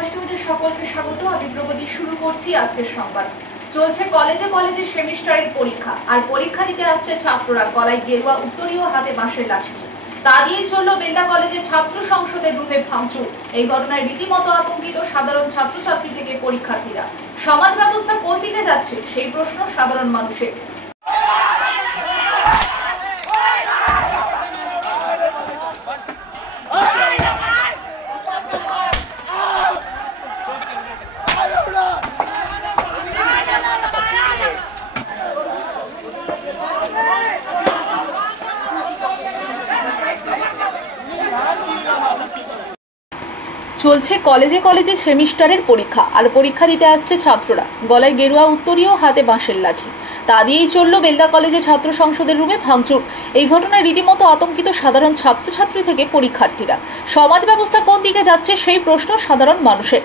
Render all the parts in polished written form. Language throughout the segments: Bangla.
নমস্কার সকলকে স্বাগত। আমি প্রগতি শুরু করছি আজকের সংবাদ। চলছে কলেজে কলেজে সেমিস্টারের পরীক্ষা, আর পরীক্ষা দিতে আসছে ছাত্ররা গলায় গেরুয়া উত্তরীয়, হাতে বাঁশের লাঠি নিয়ে। তা দিয়েই চলল বেলদা কলেজের ছাত্র সংসদের রুমে ভাঙচুর। এই ঘটনায় রীতিমতো আতঙ্কিত সাধারণ ছাত্রছাত্রী থেকে পরীক্ষার্থীরা। সমাজ ব্যবস্থা কোন দিকে যাচ্ছে সেই প্রশ্ন সাধারণ মানুষের। চলছে কলেজে কলেজে সেমিস্টারের পরীক্ষা, আর পরীক্ষা দিতে আসছে ছাত্ররা গলায় গেরুয়া উত্তরীয়, হাতে বাঁশের লাঠি। তা দিয়েই চলল বেলদা কলেজে ছাত্র সংসদের রুমে ভাঙচুর। এই ঘটনায় রীতিমতো আতঙ্কিত সাধারণ ছাত্রছাত্রী থেকে পরীক্ষার্থীরা। সমাজ ব্যবস্থা কোন দিকে যাচ্ছে সেই প্রশ্ন সাধারণ মানুষের।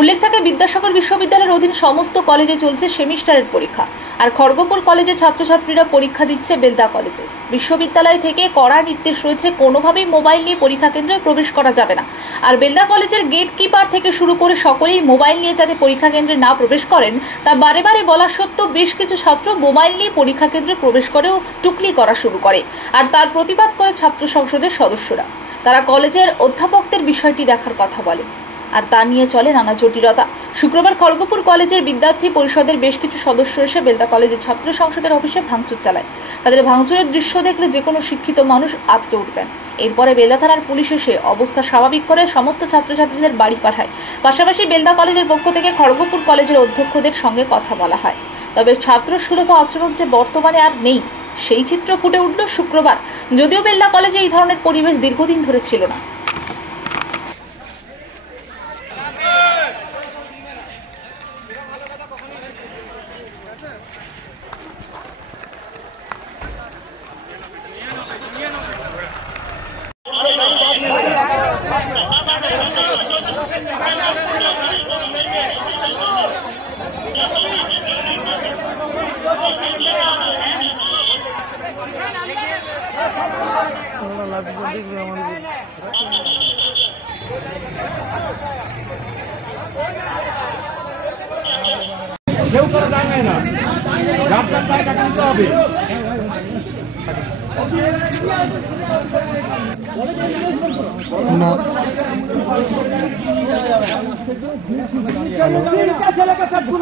উল্লেখ থাকে, বিদ্যাসাগর বিশ্ববিদ্যালয়ের অধীন সমস্ত কলেজে চলছে সেমিস্টারের পরীক্ষা, আর খড়গপুর কলেজে ছাত্রছাত্রীরা পরীক্ষা দিচ্ছে বেলদা কলেজে। বিশ্ববিদ্যালয় থেকে কড়া নির্দেশ রয়েছে, কোনোভাবেই মোবাইল নিয়ে পরীক্ষা কেন্দ্রে প্রবেশ করা যাবে না। আর বেলদা কলেজের গেট কিপার থেকে শুরু করে সকলেই মোবাইল নিয়ে যাতে পরীক্ষা কেন্দ্রে না প্রবেশ করেন তা বারে বারে বলা সত্ত্বেও বেশ কিছু ছাত্র মোবাইল নিয়ে পরীক্ষা কেন্দ্রে প্রবেশ করেও টুকলি করা শুরু করে, আর তার প্রতিবাদ করে ছাত্র সংসদের সদস্যরা। তারা কলেজের অধ্যাপকদের বিষয়টি দেখার কথা বলে, আর তা নিয়ে চলে নানা জটিলতা। শুক্রবার খড়গপুর কলেজের বিদ্যার্থী পরিষদের বেশ কিছু সদস্য এসে বেলদা কলেজের ছাত্র সংসদের অফিসে ভাঙচুর চালায়। তাদের ভাঙচুরের দৃশ্য দেখলে যে কোনো শিক্ষিত মানুষ আঁতকে উঠবেন। এরপরে বেলদা থানার পুলিশ এসে অবস্থা স্বাভাবিক করে সমস্ত ছাত্রছাত্রীদের বাড়ি পাঠায়। পাশাপাশি বেলদা কলেজের পক্ষ থেকে খড়গপুর কলেজের অধ্যক্ষদের সঙ্গে কথা বলা হয়। তবে ছাত্র সুলভ আচরণ যে বর্তমানে আর নেই সেই চিত্র ফুটে উঠল শুক্রবার, যদিও বেলদা কলেজে এই ধরনের পরিবেশ দীর্ঘদিন ধরে ছিল না। কেউ করে জানে না, রাস্তার টাকা টানতে হবে।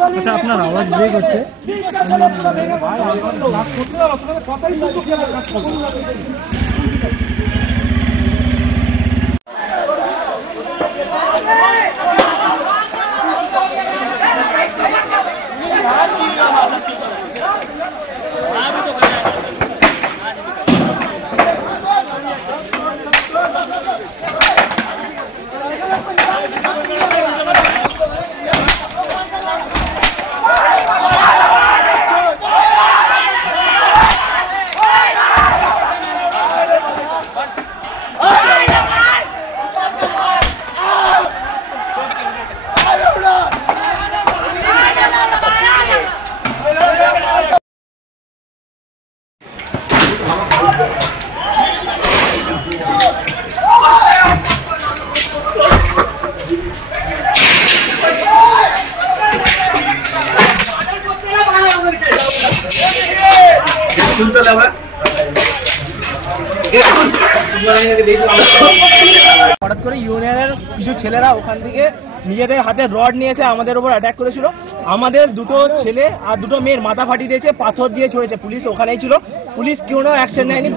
আচ্ছা, আপনার আওয়াজ ব্রেক হচ্ছে। হঠাৎ করে ইউনিয়নের কিছু ছেলেরা ওখান থেকে নিজেদের হাতে রড নিয়েছে, আমাদের উপর অ্যাটাক করেছিল। আমাদের দুটো ছেলে আর দুটো মেয়ের মাথা ফাটিয়ে দিয়েছে, পাথর দিয়ে ছুঁড়েছে। পুলিশ ওখানেই ছিল, পুলিশ কোনো অ্যাকশন নেয়নি।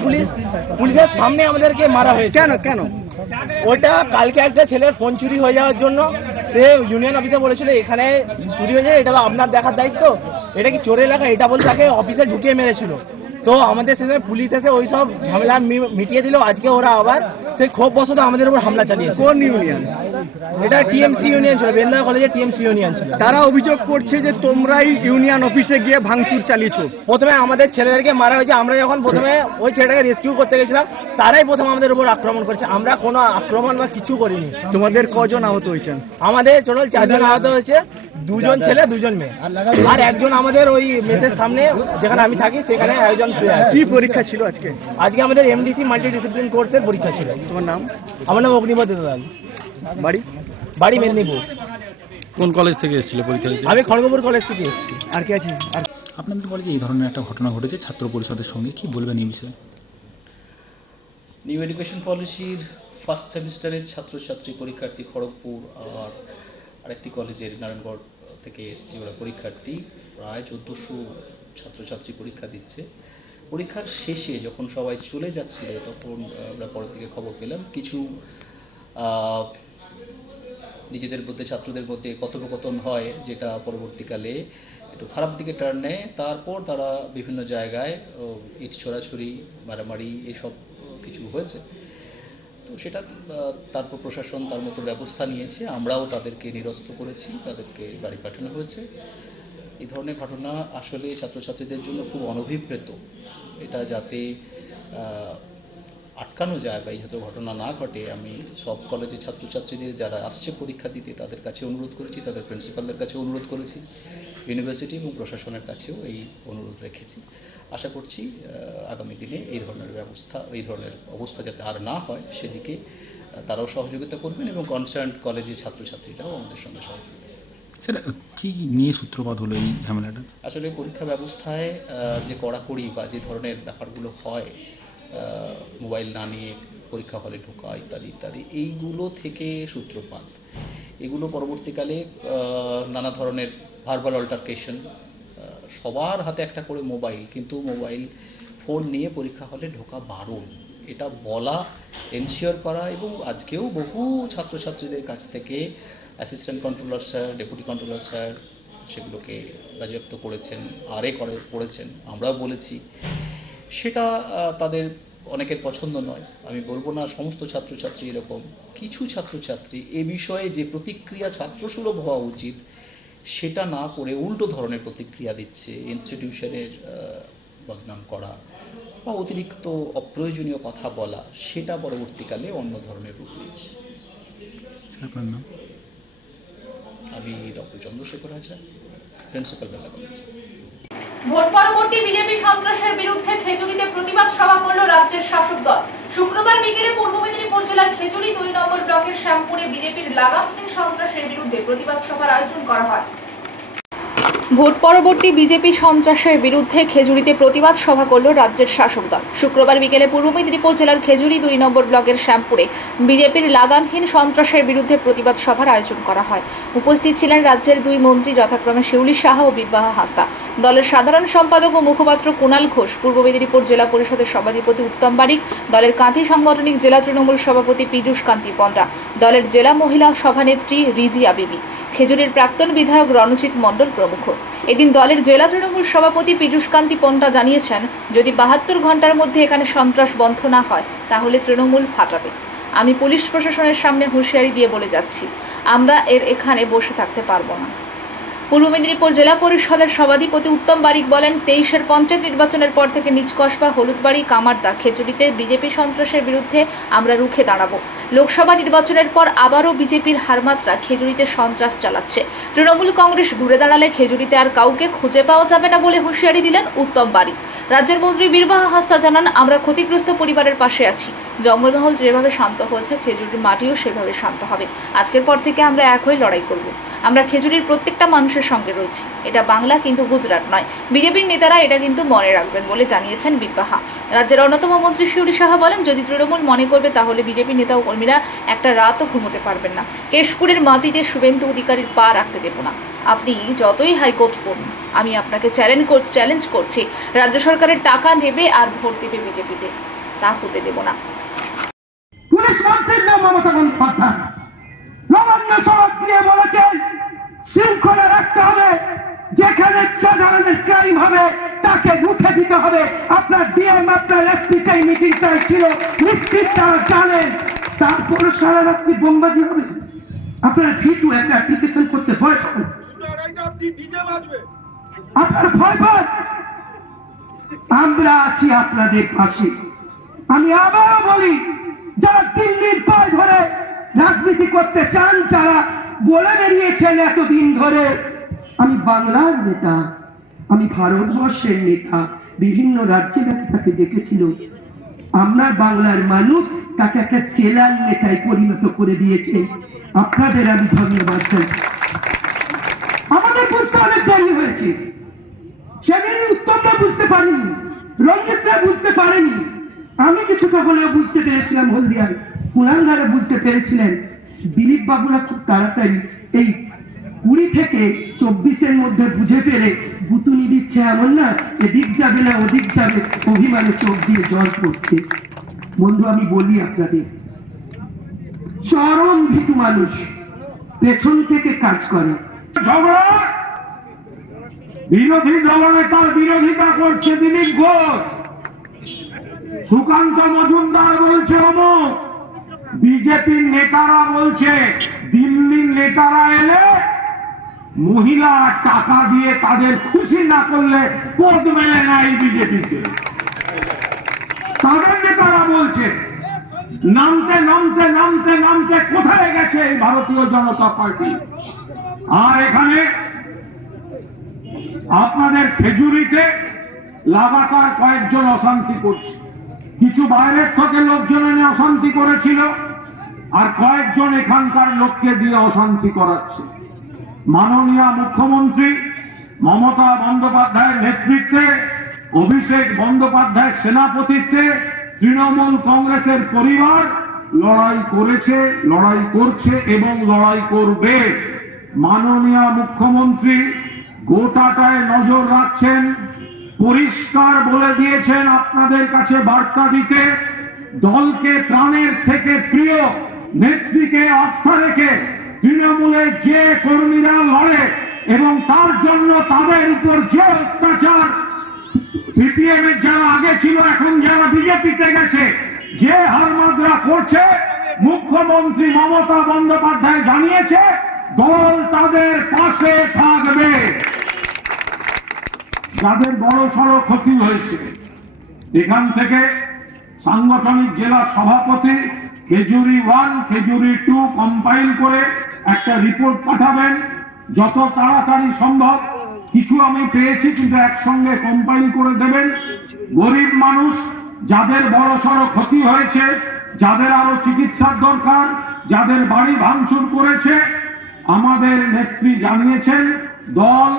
পুলিশের সামনে আমাদেরকে মারা হয়েছে। কেন ওটা কালকে একটা ছেলের ফোন চুরি হয়ে যাওয়ার জন্য সে ইউনিয়ন অফিসে বলেছিল এখানে চুরি হয়ে যায়, এটা তো আপনার দেখার দায়িত্ব, এটা কি চোর এলাকা, এটা বলে তাকে অফিসে ঢুকিয়ে মেরেছিল। তো আমাদের সেখানে পুলিশ এসে ওই সব ঝামেলা মিটিয়ে দিল। আজকে ওরা আবার সেই ক্ষোভ বশত আমাদের উপর হামলা চালিয়েছে। কোন ইউনিয়ন? এটা টিএমসি ইউনিয়ন ছিল, বেলদা কলেজে টিএমসি ইউনিয়ন ছিল। তারা অভিযোগ করছে যে তোমরাই ইউনিয়ন অফিসে গিয়ে ভাঙচুর চালিয়েছো। প্রথমে আমাদের ছেলেদেরকে মারা হয়েছে, আমরা যখন প্রথমে ওই ছেলেটাকে রেস্কিউ করতে গেছিলাম তারাই প্রথম আমাদের উপর আক্রমণ করেছে। আমরা কোনো আক্রমণ বা কিছু করিনি। তোমাদের কজন আহত হয়েছেন? আমাদের টোটাল 4 জন আহত হয়েছে, 2 জন ছেলে 2 জন মেয়ে, আর একজন আমাদের ওই মেসের সামনে যেখানে আমি থাকি সেখানে একজন শুয়ে আছে। কি পরীক্ষা ছিল আজকে? আজকে আমাদের এমডিসি মাল্টি ডিসিপ্লিন কোর্সের পরীক্ষা ছিল। তোমার নাম? আমার নাম অগ্নিপথ দালাল। বাড়ি মেদিনীপুর। কোন কলেজ থেকে এসেছিল পরীক্ষা দিতে? আমি খড়গপুর কলেজ থেকে এসেছি। আর কি আছে? আর আপনাদের কলেজে এই ধরনের একটা ঘটনা ঘটেছে ছাত্র পরিষদের সঙ্গে, কি বলবেন এই বিষয়ে? নিউ এডুকেশন পলিসির ফার্স্ট সেমিস্টারের ছাত্রছাত্রী পরীক্ষার্থী খড়গপুর আর আরেকটি কলেজের নারায়ণগড় থেকে এসেছে ওরা পরীক্ষার্থী, প্রায় 1400 ছাত্রছাত্রী পরীক্ষা দিচ্ছে। পরীক্ষার শেষে যখন সবাই চলে যাচ্ছিল তখন আমরা পরের দিকে খবর পেলাম কিছু নিজেদের মধ্যে ছাত্রদের মধ্যে কথোপকথন হয়, যেটা পরবর্তীকালে একটু খারাপ দিকে টার্ন নেয়। তারপর তারা বিভিন্ন জায়গায় ইট ছোড়াছুড়ি, মারামারি এসব কিছু হয়েছে। তো সেটা তারপর প্রশাসন তার মতো ব্যবস্থা নিয়েছে, আমরাও তাদেরকে নিরস্ত করেছি, তাদেরকে বাড়ি পাঠানো হয়েছে। এই ধরনের ঘটনা আসলে ছাত্রছাত্রীদের জন্য খুব অনভিপ্রেত। এটা যাতে আটকানো যায় বা এই যাতে ঘটনা না ঘটে, আমি সব কলেজের ছাত্রছাত্রীদের যারা আসছে পরীক্ষা দিতে তাদের কাছে অনুরোধ করেছি, তাদের প্রিন্সিপালদের কাছে অনুরোধ করেছি, ইউনিভার্সিটি এবং প্রশাসনের কাছেও এই অনুরোধ রেখেছি। আশা করছি আগামী দিনে এই ধরনের অবস্থা যাতে আর না হয় সেদিকে তারাও সহযোগিতা করবেন এবং কনসার্ন কলেজের ছাত্রছাত্রীরাও আমাদের সঙ্গে সহযোগিতা করবেন। সেটা কি নিয়ে সূত্রপাত হলো এই ঝামেলাটা? আসলে পরীক্ষা ব্যবস্থায় যে কড়াকড়ি বা যে ধরনের ব্যাপারগুলো হয়, মোবাইল না নিয়ে পরীক্ষা হলে ঢোকা ইত্যাদি ইত্যাদি, এইগুলো থেকে সূত্রপাত। এগুলো পরবর্তীকালে নানা ধরনের ভার্বাল অল্টারকেশন, সবার হাতে একটা করে মোবাইল, কিন্তু মোবাইল ফোন নিয়ে পরীক্ষা হলে ঢোকা বারণ, এটা বলা, এনশিওর করা। এবং আজকেও বহু ছাত্রছাত্রীদের কাছ থেকে assistant controller sir, deputy controller sir সেগুলোকে বাজেয়াপ্ত করেছেন, করেছেন, আমরাও বলেছি। সেটা তাদের অনেকের পছন্দ নয়। আমি বলবো না সমস্ত ছাত্রছাত্রী এরকম, কিছু ছাত্রছাত্রী এ বিষয়ে যে প্রতিক্রিয়া ছাত্রসুলভ হওয়া উচিত সেটা না করে উল্টো ধরনের প্রতিক্রিয়া দিচ্ছে। ইনস্টিটিউশনের বদনাম করা বা অতিরিক্ত অপ্রয়োজনীয় কথা বলা, সেটা পরবর্তীকালে অন্য ধরনের রূপ নিচ্ছে। আপনার নাম? আমি ডক্টর চন্দ্রশেখর আচার্য, প্রিন্সিপাল বেলা কলেজ। ভোট পরবর্তী বিজেপি সন্ত্রাসের বিরুদ্ধে খেজুরিতে প্রতিবাদ সভা করল রাজ্যের শাসক দল। শুক্রবার বিকেলে পূর্ব মেদিনীপুর জেলার খেজুরি 2 নম্বর ব্লকের শ্যামপুরে বিজেপির লাগামহীন সন্ত্রাসের বিরুদ্ধে প্রতিবাদ সভার আয়োজন করা হয়। ভোট পরবর্তী বিজেপি সন্ত্রাসের বিরুদ্ধে খেজুরিতে প্রতিবাদ সভা করল রাজ্যের শাসক দল। শুক্রবার বিকেলে পূর্ব মেদিনীপুর জেলার খেজুরি 2 নম্বর ব্লকের শ্যামপুরে বিজেপির লাগামহীন সন্ত্রাসের বিরুদ্ধে প্রতিবাদ সভার আয়োজন করা হয়। উপস্থিত ছিলেন রাজ্যের 2 মন্ত্রী যথাক্রমে শিউলি সাহা ও বীরবাহা হাঁসদা, দলের সাধারণ সম্পাদক ও মুখপাত্র কুণাল ঘোষ, পূর্ব মেদিনীপুর জেলা পরিষদের সভাধিপতি উত্তম বারিক, দলের কাঁথি সাংগঠনিক জেলা তৃণমূল সভাপতি পীযূষ কান্তি পণ্ডা, দলের জেলা মহিলা সভানেত্রী রিজিয়া বিবি, খেজুরির প্রাক্তন বিধায়ক রণজিৎ মণ্ডল প্রমুখ। এদিন দলের জেলা তৃণমূল সভাপতি পীযূষ কান্তি পণ্ডা জানিয়েছেন, যদি 72 ঘন্টার মধ্যে এখানে সন্ত্রাস বন্ধ না হয় তাহলে তৃণমূল ফাটাবে। আমি পুলিশ প্রশাসনের সামনে হুঁশিয়ারি দিয়ে বলে যাচ্ছি, আমরা এখানে বসে থাকতে পারবো না। পূর্ব মেদিনীপুর জেলা পরিষদের সভাধিপতি উত্তম বারিক বলেন, 23-এর পঞ্চায়েত নির্বাচনের পর থেকে নিচকসবা, হলুদবাড়ি, কামারদা, খেজুরিতে বিজেপি সন্ত্রাসের বিরুদ্ধে আমরা রুখে দাঁড়াবো। লোকসভা নির্বাচনের পর আবারও বিজেপির হারমাত্রা খেজুরিতে সন্ত্রাস চালাচ্ছে। তৃণমূল কংগ্রেস ঘুরে দাঁড়ালে খেজুরিতে আর কাউকে খুঁজে পাওয়া যাবে না বলে হুঁশিয়ারি দিলেন উত্তম বারিক। রাজ্যের মন্ত্রী বীরবাহা হাঁসদা জানান, আমরা ক্ষতিগ্রস্ত পরিবারের পাশে আছি। জঙ্গলমহল যেভাবে শান্ত হয়েছে খেজুরির মাটিও সেভাবে শান্ত হবে। আজকের পর থেকে আমরা এক হয়ে লড়াই করব। আমরা খেজুরির প্রত্যেকটা মানুষের সঙ্গে রয়েছি। এটা বাংলা কিন্তু গুজরাট নয়। বিজেপির নেতারা এটা কিন্তু মনে রাখবেন বলে জানিয়েছেন বীরবাহা। রাজ্যের অন্যতম মন্ত্রী শিউলি সাহা বলেন, যদি তৃণমূল মনে করবে তাহলে বিজেপি নেতা ও কর্মীরা একটা রাতও ঘুমোতে পারবেন না। কেশপুরের মাটিতে শুভেন্দু অধিকারীর পা রাখতে দেব না। আপনি যতই হাইকোর্ট করুন, আমি আপনাকে চ্যালেঞ্জ করছি, রাজ্য সরকারের টাকা নেবে আর ভোট দেবে বিজেপিতে, তা হতে দেব না। পুলিশ মন্ত্রীর নাম মমতা বন্দ্যোপাধ্যায় নবান্ন সভা দিয়ে বলেছেন, শৃঙ্খলা রাখতে হবে, যেখানে ধরনের ক্রাইম হবে তাকে রুখে দিতে হবে। আপনার ডিএম, আপনার এসপি সেই মিটিংটাই ছিল, নিশ্চিত তারা জানেন। তারপর সারা রাত্রি বোমবাজি হবে। আপনারা ভিটু একটা অ্যাপ্লিকেশন করতে ভয় পান, আপনার ভয় পান। আমরা আছি আপনাদের পাশে। আমি আবারও বলি, যারা দিল্লির পায়ে ধরে রাজনীতি করতে চান, যারা বলে বেরিয়েছেন এতদিন ধরে আমি বাংলার নেতা, আমি ভারতবর্ষের নেতা, বিভিন্ন রাজ্যে তাকে দেখেছিল, আমরা বাংলার মানুষ তাকে একটা জেলার নেতায় পরিণত করে দিয়েছে। আপনাদের আমি ধন্যবাদ জানাই। বুঝতে অনেক দেরি হয়েছে। সেদিন উত্তমরা বুঝতে পারেনি, রঞ্জিতরা বুঝতে পারেনি, আমি কিছুটা হলেও বুঝতে পেরেছিলাম, হলদিয়ার কুলাঙ্গারে বুঝতে পেরেছিলেন। দিলীপ বাবুরা খুব তাড়াতাড়ি এই 20 থেকে 24-এর মধ্যে বুঝে পেরে বুতুনি দিচ্ছে, এমন না এদিক যাবে না ওদিক যাবে, অভিমানে চোখ দিয়ে জল পড়ছে। বন্ধু আমি বলি আপনাদের, চরম ভীতু মানুষ পেছন থেকে কাজ করে। ঝগড়া, বিরোধী দলনেতার বিরোধিতা করছে দিলীপ ঘোষ, সুকান্ত মজুমদার বলছে অমুক, বিজেপির নেতারা বলছে দিল্লির নেতারা এলে মহিলা টাকা দিয়ে তাদের খুশি না করলে পদ মেলে না এই বিজেপিতে। তাদের নেতারা বলছে নামতে নামতে নামতে নামতে কোথায় গেছে এই ভারতীয় জনতা পার্টি। আর এখানে আপনাদের খেজুরিতে লাগাতার কয়েকজন অশান্তি করছে, কিছু বাইরের থেকে লোকজন এনে অশান্তি করেছিল, আর কয়েকজন এখানকার লোককে দিয়ে অশান্তি করাচ্ছে। মাননীয় মুখ্যমন্ত্রী মমতা বন্দ্যোপাধ্যায়ের নেতৃত্বে, অভিষেক বন্দ্যোপাধ্যায়ের সেনাপতিত্বে তৃণমূল কংগ্রেসের পরিবার লড়াই করেছে, লড়াই করছে এবং লড়াই করবে। মাননীয় মুখ্যমন্ত্রী গোটাটায় নজর রাখছেন, পরিষ্কার বলে দিয়েছেন আপনাদের কাছে বার্তা দিতে, দলকে প্রাণের থেকে প্রিয়, নেত্রীকে আস্থা রেখে তৃণমূলের যে কর্মীরা লড়ে এবং তার জন্য তাদের উপর যে অত্যাচার সিপিএম এর যারা আগে ছিল এখন যারা বিজেপিতে গেছে যে হারমাদরা করছে, মুখ্যমন্ত্রী মমতা বন্দ্যোপাধ্যায় জানিয়েছে দল তাদের পাশে থাকবে। যাদের বড় সড়ো ক্ষতি হয়েছে এখান থেকে সাংগঠনিক জেলা সভাপতি খেজুরি 1 খেজুরি 2 কম্পাইল করে একটা রিপোর্ট পাঠাবেন যত তাড়াতাড়ি সম্ভব। কিছু আমি পেয়েছি কিন্তু একসঙ্গে কম্পাইল করে দেবেন। গরিব মানুষ যাদের বড় সড়ো ক্ষতি হয়েছে, যাদের আরো চিকিৎসার দরকার, যাদের বাড়ি ভাঙচুর করেছে, আমাদের নেত্রী জানিয়েছেন দল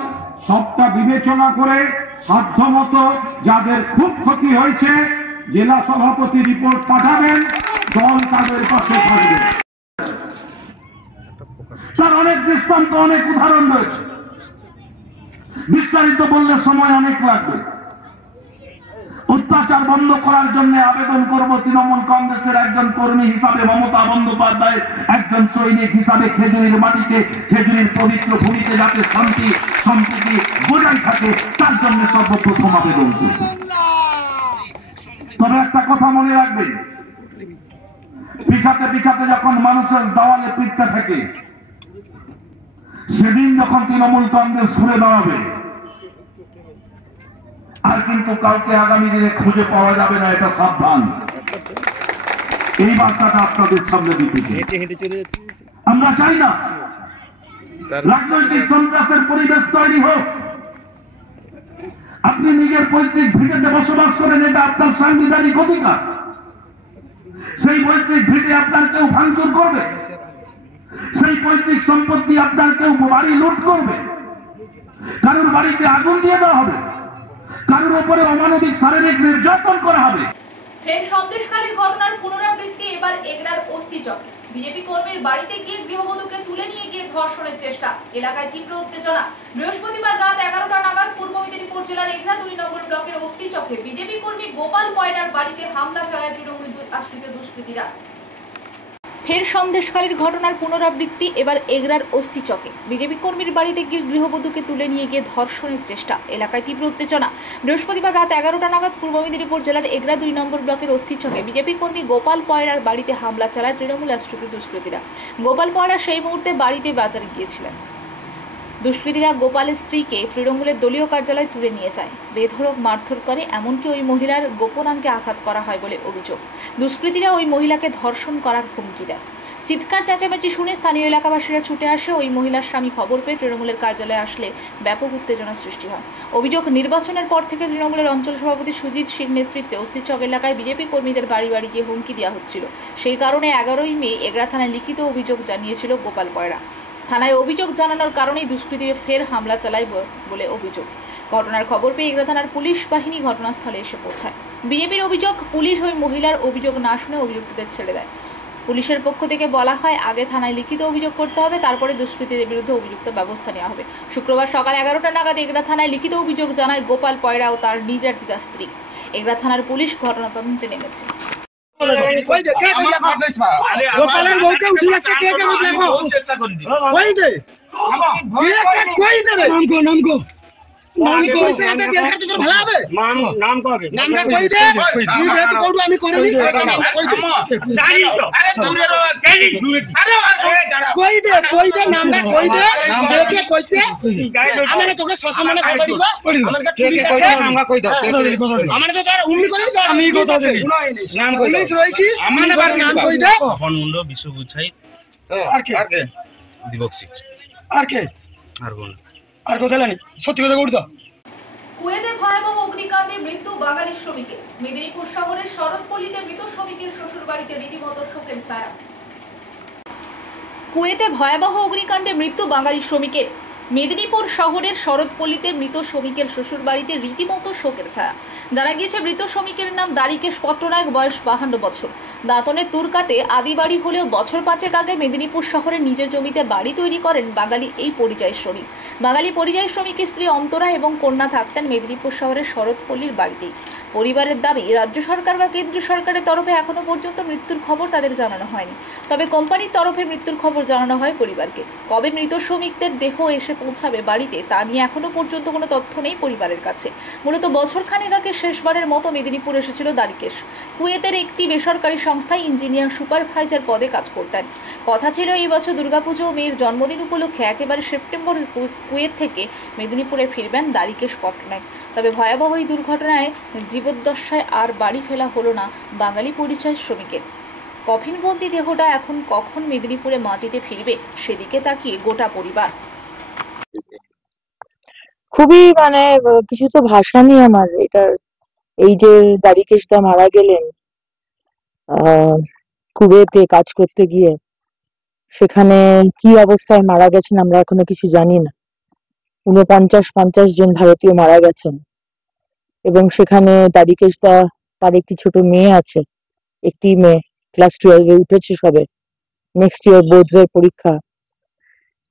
সবটা বিবেচনা করে সাধ্যমতো যাদের খুব ক্ষতি হয়েছে জেলা সভাপতি রিপোর্ট পাঠাবেন, দল তাদের পাশে থাকবে। তার অনেক দৃষ্টান্ত, অনেক উদাহরণ রয়েছে, বিস্তারিত বললে সময় অনেক লাগবে। অত্যাচার বন্ধ করার জন্য আবেদন করব তৃণমূল কংগ্রেসের একজন কর্মী হিসাবে, মমতা বন্দ্যোপাধ্যায়ের একজন সৈনিক হিসাবে, খেজুরির মাটিতে, খেজুরির পবিত্র ভূমিতে যাতে শান্তি সম্প্রীতি বজায় থাকে তার জন্য সর্বপ্রথম আবেদন করব। তবে একটা কথা মনে রাখবেন, পিছাতে পিছাতে যখন মানুষের দেওয়ালে পিঠটা থাকে, সেদিন যখন তৃণমূল কংগ্রেস ঘুরে দাঁড়াবে আর কিন্তু কাউকে আগামী দিনে খুঁজে পাওয়া যাবে না, এটা সাবধান। এই বার্তাটা আপনাদের সামনে দিতে আমরা চাই না রাজনৈতিক সন্ত্রাসের পরিবেশ তৈরি হোক। আপনি নিজের পৈতৃক ভিটেতে বসবাস করেন, এটা আপনার সাংবিধানিক অধিকার। সেই পৈতৃক ভিটে আপনার কেউ ভাঙচুর করবে, সেই পৈতৃক সম্পত্তি আপনার কেউ বাড়ি লুট করবে, কারোর বাড়িতে আগুন দিয়ে দেওয়া হবে, কারোর উপরে অমানবিক শারীরিক নির্যাতন করা হবে। ফের সন্দেশখালী ঘটনার পুনরাবৃত্তি এবার এগরার অস্থি চকে। বিজেপি কর্মীর বাড়িতে গিয়ে গৃহবধূকে তুলে নিয়ে গিয়ে ধর্ষণের চেষ্টা, এলাকায় তীব্র উত্তেজনা। বৃহস্পতিবার রাত 11টা নাগাদ পূর্ব মেদিনীপুর জেলার এগরা 2 নম্বর ব্লকের অস্থি চকে বিজেপি কর্মী গোপাল পয়নার বাড়িতে হামলা চালায় তৃণমূল আশ্রিত দুষ্কৃতীরা। ফের সন্দেশখালীর ঘটনার পুনরাবৃত্তি এবার এগরার অস্থি চকে। বিজেপি কর্মীর বাড়িতে গিয়ে গৃহবধূকে তুলে নিয়ে গিয়ে ধর্ষণের চেষ্টা, এলাকায় তীব্র উত্তেজনা। বৃহস্পতিবার রাত 11টা নাগাদ পূর্ব মেদিনীপুর জেলার এগরা 2 নম্বর ব্লকের অস্থি চকে বিজেপি কর্মী গোপাল পয়রার বাড়িতে হামলা চালায় তৃণমূল আশ্রিত দুষ্কৃতীরা। গোপাল পয়রা সেই মুহূর্তে বাড়িতে বাজারে গিয়েছিলেন। দুষ্কৃতীরা গোপালের স্ত্রীকে তৃণমূলের দলীয় কার্যালয়ে তুলে নিয়ে যায়, বেধড়ক মারধর করে, এমনকি ওই মহিলার গোপনাঙ্গে আঘাত করা হয় বলে অভিযোগ। দুষ্কৃতীরা ওই মহিলাকে ধর্ষণ করার হুমকি দেয়। চিৎকার চেঁচামেচি শুনে স্থানীয় এলাকাবাসীরা ছুটে আসে। ওই মহিলার স্বামী খবর পেয়ে তৃণমূলের কার্যালয়ে আসলে ব্যাপক উত্তেজনার সৃষ্টি হয়। অভিযোগ, নির্বাচনের পর থেকে তৃণমূলের অঞ্চল সভাপতি সুজিত সিং নেতৃত্বে অস্থিচক এলাকায় বিজেপি কর্মীদের বাড়ি বাড়ি গিয়ে হুমকি দেওয়া হচ্ছিল। সেই কারণে 11ই মে এগরা থানায় লিখিত অভিযোগ জানিয়েছিল গোপাল পয়রা। থানায় অভিযোগ জানানোর কারণেই দুষ্কৃতীরা ফের হামলা চালায় বলে অভিযোগ। ঘটনার খবর পেয়ে এগরা থানার পুলিশ বাহিনী ঘটনাস্থলে এসে পৌঁছায়। বিজেপির অভিযোগ, পুলিশ ওই মহিলার অভিযোগ না শুনে অভিযুক্তদের ছেড়ে দেয়। পুলিশের পক্ষ থেকে বলা হয়, আগে থানায় লিখিত অভিযোগ করতে হবে, তারপরে দুষ্কৃতীদের বিরুদ্ধে উপযুক্ত ব্যবস্থা নেওয়া হবে। শুক্রবার সকাল 11টা নাগাদ এগরা থানায় লিখিত অভিযোগ জানায় গোপাল পয়রা ও তার নির্যাতিতা স্ত্রী। এগরা থানার পুলিশ ঘটনা তদন্তে নেমেছে। কুয়েতে ভয়াবহ অগ্নিকাণ্ডে মৃত্যু বাঙালি শ্রমিকের। মেদিনীপুর শহরের শরৎপল্লীতে মৃত শ্রমিকের শ্বশুর বাড়িতে রীতিমতো শোকের ছায়া। কুয়েতে ভয়াবহ অগ্নিকাণ্ডে মৃত্যু বাঙালি শ্রমিকের। মেদিনীপুর শহরের শরৎপল্লীতে মৃত শ্রমিকের শ্বশুর বাড়িতে রীতিমতো শোকের ছায়া। জানা গিয়েছে, মৃত শ্রমিকের নাম দারিকেশ পট্টনায়ক, বয়স 52 বছর। দাঁতনে তুরকাতে আদি বাড়ি হলেও বছর 5 আগে মেদিনীপুর শহরে নিজের জমিতে বাড়ি তৈরি করেন বাঙালি এই পরিযায়ী শ্রমিক। বাঙালি পরিযায়ী শ্রমিকের স্ত্রী অন্তরা এবং কন্যা থাকতেন মেদিনীপুর শহরের শরৎপল্লীর বাড়িতেই। পরিবারের দাবি, রাজ্য সরকার বা কেন্দ্রীয় সরকারের তরফে এখনো পর্যন্ত মৃত্যুর খবর তাদের জানানো হয়নি, তবে কোম্পানির তরফে মৃত্যুর খবর জানানো হয় পরিবারকে। কবে মৃত শ্রমিকদের দেহ এসে পৌঁছাবে বাড়িতে তা নিয়ে এখনো পর্যন্ত কোনো তথ্য নেই পরিবারের কাছে। মূলত বছরখানেক আগে শেষবারের মতো মেদিনীপুর এসেছিল দারিকেশ। কুয়েতের একটি বেসরকারি সংস্থায় ইঞ্জিনিয়ার সুপারভাইজার পদে কাজ করতেন। কথা ছিল এই বছর দুর্গাপুজো ও মেয়ের জন্মদিন উপলক্ষে একেবারে সেপ্টেম্বরে কুয়েত থেকে মেদিনীপুরে ফিরবেন দারিকেশ পট্টনায়ক। তবে ভয়াবহ এই দুর্ঘটনায় জীবদ্দশায় আর বাড়ি ফেলা হলো না বাঙালি পরিযায়ী শ্রমিকের। কফিনবন্দি দেহটা এখন কখন মেদিনীপুরে মাটিতে ফিরবে সেদিকে তাকিয়ে গোটা পরিবার। খুবই কিছু তো ভাষা নেই আমার। এটার এই যে দারিকেশ দা মারা গেলেন কুয়েতে কাজ করতে গিয়ে, সেখানে কি অবস্থায় মারা গেছেন আমরা এখনো কিছু জানি না। 49-50 জন ভারতীয় মারা গেছেন এবং সেখানে দারিকেশ দা, তার একটি ছোট মেয়ে আছে, একটি মেয়ে ক্লাস 12-এ উঠেছে সবে, নেক্সট ইয়ার বোর্ডের পরীক্ষা।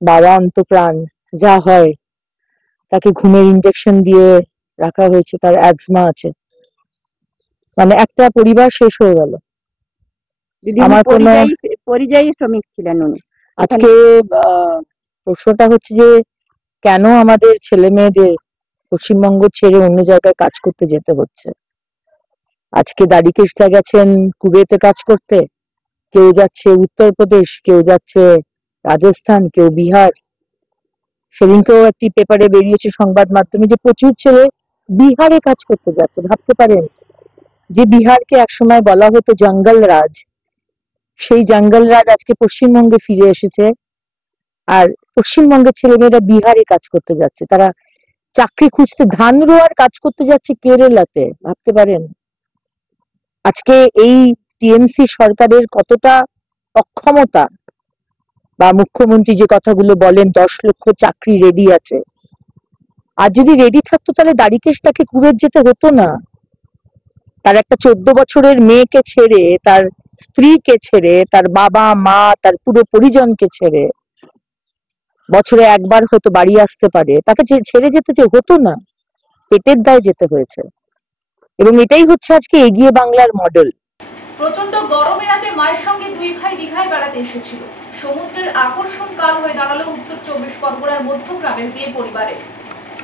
বাবা অন্তপ্রাণ, যা হয় তাকে ঘুমের ইনজেকশন দিয়ে রাখা হয়েছে, তার অ্যাজমা আছে। একটা পরিবার শেষ হয়ে গেল। আমার কোনো পরিযায়ী শ্রমিক ছিলেন উনি। আজকে প্রশ্নটা হচ্ছে যে কেন আমাদের ছেলে মেয়েদের পশ্চিমবঙ্গ ছেড়ে অন্য জায়গায় কাজ করতে যেতে হচ্ছে। আজকে দারিকেশদা গেছেন কুয়েতে কাজ করতে, কেউ যাচ্ছে উত্তরপ্রদেশ, কেউ যাচ্ছে রাজস্থান, কেউ বিহার। সেদিনকেও একটি পেপারে বেরিয়েছে সংবাদ মাধ্যমে যে প্রচুর ছেলে বিহারে কাজ করতে যাচ্ছে। ভাবতে পারেন যে বিহারকে একসময় বলা হতো জঙ্গল রাজ, সেই জঙ্গল রাজ আজকে পশ্চিমবঙ্গে ফিরে এসেছে। আর পশ্চিমবঙ্গের ছেলেমেয়েরা বিহারে কাজ করতে যাচ্ছে, তারা চাকরি খুঁজতে, ধান রোয়ার কাজ করতে যাচ্ছে কেরালাতে। ভাবতে পারেন আজকে এই টিএমসি সরকারের কতটা অক্ষমতা, বা মুখ্যমন্ত্রী যে কথাগুলো বলেন 10 লক্ষ চাকরি রেডি আছে। আর যদি রেডি থাকতো তাহলে দারিকেশটাকে কুয়েত যেতে হতো না। তার একটা 14 বছরের মেয়েকে ছেড়ে, তার স্ত্রীকে ছেড়ে, তার বাবা মা, তার পুরো পরিজনকে ছেড়ে বছরে একবার হয়তো বাড়ি আসতে পারে, তাকে ছেড়ে যেতে যে হতো না, পেটের দায়ে যেতে হয়েছে। এবং এটাই হচ্ছে আজকে এগিয়ে বাংলার মডেল। প্রচন্ড গরমে রাতে মায়ের সঙ্গে দুই ভাই দীঘায় বেড়াতে এসেছিল। সমুদ্রের আকর্ষণ কাল হয়ে দাঁড়ালো উত্তর 24 পরগনার মধ্যগ্রামের দে পরিবারের।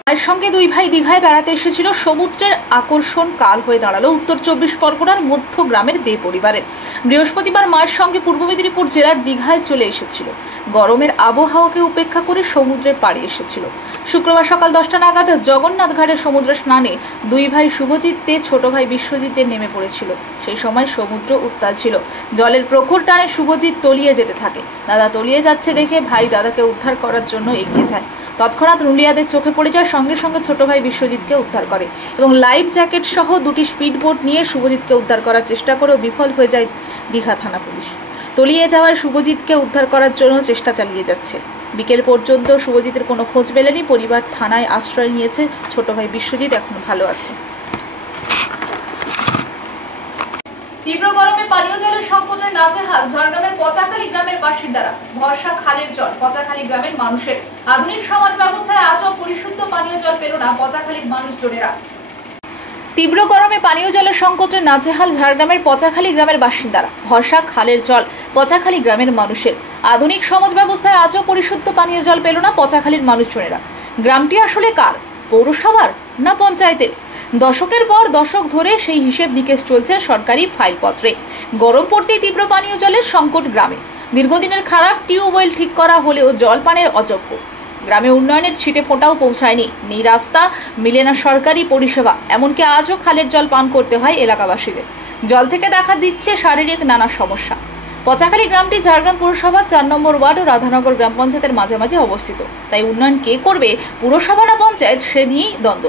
মায়ের সঙ্গে দুই ভাই দীঘায় বেড়াতে এসেছিল, সমুদ্রের আকর্ষণ কাল হয়ে দাঁড়ালো উত্তর 24 পরগনার মধ্যগ্রামের দে পরিবারের। বৃহস্পতিবার মায়ের সঙ্গে পূর্ব মেদিনীপুর জেলার দীঘায় চলে এসেছিল। গরমের আবহাওয়াকে উপেক্ষা করে সমুদ্রের পাড়ে এসেছিল। শুক্রবার সকাল 10টা নাগাদ জগন্নাথ ঘাটে সমুদ্র স্নানে দুই ভাই শুভজিৎ দে, ছোট ভাই বিশ্বজিৎ দে নেমে পড়েছিল। সেই সময় সমুদ্র উত্তাল ছিল। জলের প্রখর টানে শুভজিৎ তলিয়ে যেতে থাকে। দাদা তলিয়ে যাচ্ছে দেখে ভাই দাদাকে উদ্ধার করার জন্য এগিয়ে যায়। তৎক্ষণাৎ রুলিয়াদের চোখে পড়ে যায়, সঙ্গে সঙ্গে ছোট ভাই বিশ্বজিৎকে উদ্ধার করে এবং লাইফ জ্যাকেট সহ দুটি স্পিড বোট নিয়ে শুভজিৎকে উদ্ধার করার চেষ্টা করেও বিফল হয়ে যায় দীঘা থানা পুলিশ। তলিয়ে যাওয়ার শুভজিৎকে উদ্ধার করার জন্য চেষ্টা চালিয়ে যাচ্ছে। বিকেল পর্যন্ত শুভজিতের কোনো খোঁজ মেলেনি। পরিবার থানায় আশ্রয় নিয়েছে। ছোট ভাই বিশ্বজিৎ এখন ভালো আছে। তীব্র গরমে পানীয় জলের সংকটে নাজেহাল ঝাড়গ্রামের পচাখালী গ্রামের বাসিন্দারা। ভরসা খালের জল পচাখালী গ্রামের মানুষের। আধুনিক সমাজ ব্যবস্থায় আজও পরিশুদ্ধ পানীয় জল পেল না পচাখালীর মানুষজনেরা। তীব্র গরমে পানীয় জলের সংকটে নাজেহাল ঝাড়গ্রামের পচাখালী গ্রামের বাসিন্দারা। ভরসা খালের জল পচাখালী গ্রামের মানুষের। আধুনিক সমাজ ব্যবস্থায় আজও পরিশুদ্ধ পানীয় জল পেল না পচাখালীর মানুষজনেরা। গ্রামটি আসলে কার? পৌরসভার না পঞ্চায়েতের? দশকের পর দশক ধরে সেই হিসেব নিকেশ চলছে সরকারি ফাইলপত্রে। গরম পড়তেই তীব্র পানীয় জলের সংকট গ্রামে। দীর্ঘদিনের খারাপ টিউবওয়েল ঠিক করা হলেও জল পানের অযোগ্য। গ্রামে উন্নয়নের ছিটে ফোঁটাও পৌঁছায়নি। নেই রাস্তা, মিলে না সরকারি পরিষেবা। এমনকি আজও খালের জল পান করতে হয় এলাকাবাসীদের। জল থেকে দেখা দিচ্ছে শারীরিক নানা সমস্যা। পচাখালী গ্রামটি ঝাড়গ্রাম পুরসভার 4 নম্বর ওয়ার্ড ও রাধানগর গ্রাম পঞ্চায়েতের মাঝামাঝি অবস্থিত। তাই উন্নয়ন কে করবে, পুরসভা না পঞ্চায়েত, সে নিয়েই দ্বন্দ্ব।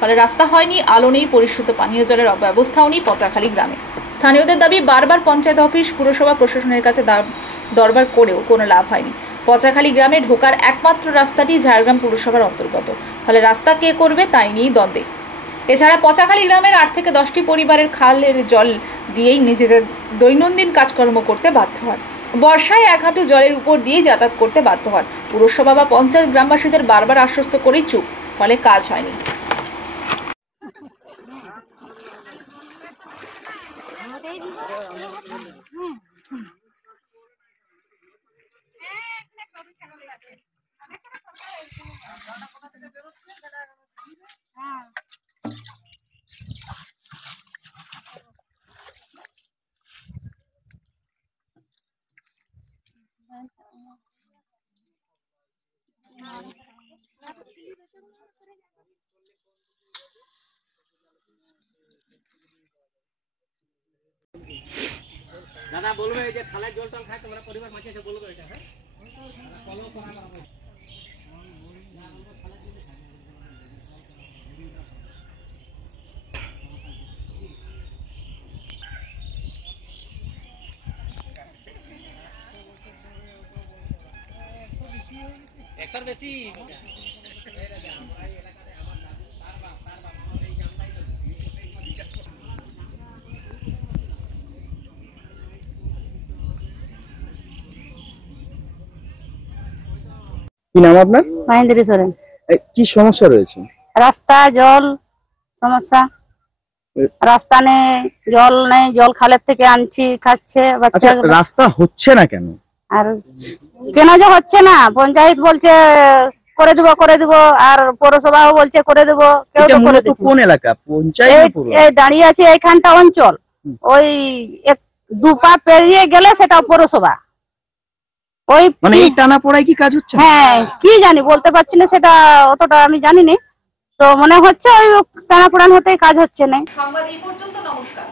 ফলে রাস্তা হয়নি, আলো নেই, পরিশুদ্ধ পানীয় জলের ব্যবস্থাও নেই পচাখালী গ্রামে। স্থানীয়দের দাবি, বারবার পঞ্চায়েত অফিস, পুরসভা প্রশাসনের কাছে দরবার করেও কোনো লাভ হয়নি। পচাখালী গ্রামে ঢোকার একমাত্র রাস্তাটি ঝাড়গ্রাম পুরসভার অন্তর্গত। ফলে রাস্তা কে করবে তাই নিয়েই দ্বন্দ্বে। এছাড়া পচাখালী গ্রামের 8 থেকে 10টি পরিবারের খালের জল দিয়েই নিজেদের দৈনন্দিন কাজকর্ম করতে বাধ্য হয়। বর্ষায় 1 হাঁটু জলের উপর দিয়েই যাতায়াত করতে বাধ্য হয়। পুরসভা বা পঞ্চায়েত গ্রামবাসীদের বারবার আশ্বস্ত করেই চুপ, ফলে কাজ হয়নি। দাদা বলবে এই যে খালের জল টল খায় তোমরা পরিবার মাঝে এসে বলবে এটা। হ্যাঁ একশোর বেশি। কি নাম আপনার? মহেন্দ্রী সোরেন। কি সমস্যা রয়েছে? রাস্তা, জল সমস্যা। রাস্তা নেই, জল নেই, জল খালের থেকে আনছি, খাচ্ছে বাচ্চা। রাস্তা হচ্ছে না কেন? আর কেন যে হচ্ছে না, পঞ্চায়েত বলছে করে দেবো, আর পৌরসভাও বলছে করে দেবো, কেউ তো করে দিচ্ছে। কোন এলাকা? পঞ্চায়েত? এই দাঁড়িয়ে আছে এইখানটা অঞ্চল, ওই 2 পা পেরিয়ে গেলে সেটা পৌরসভা। ওই মানে এই টানা পড়ায় কি কাজ হচ্ছে? হ্যাঁ, কি জানি, বলতে পারছি না, সেটা অতটা আমি জানি না। তো মনে হচ্ছে ওই টানা পোড়ান হতেই কাজ হচ্ছে না। সংবাদ এই পর্যন্ত। নমস্কার।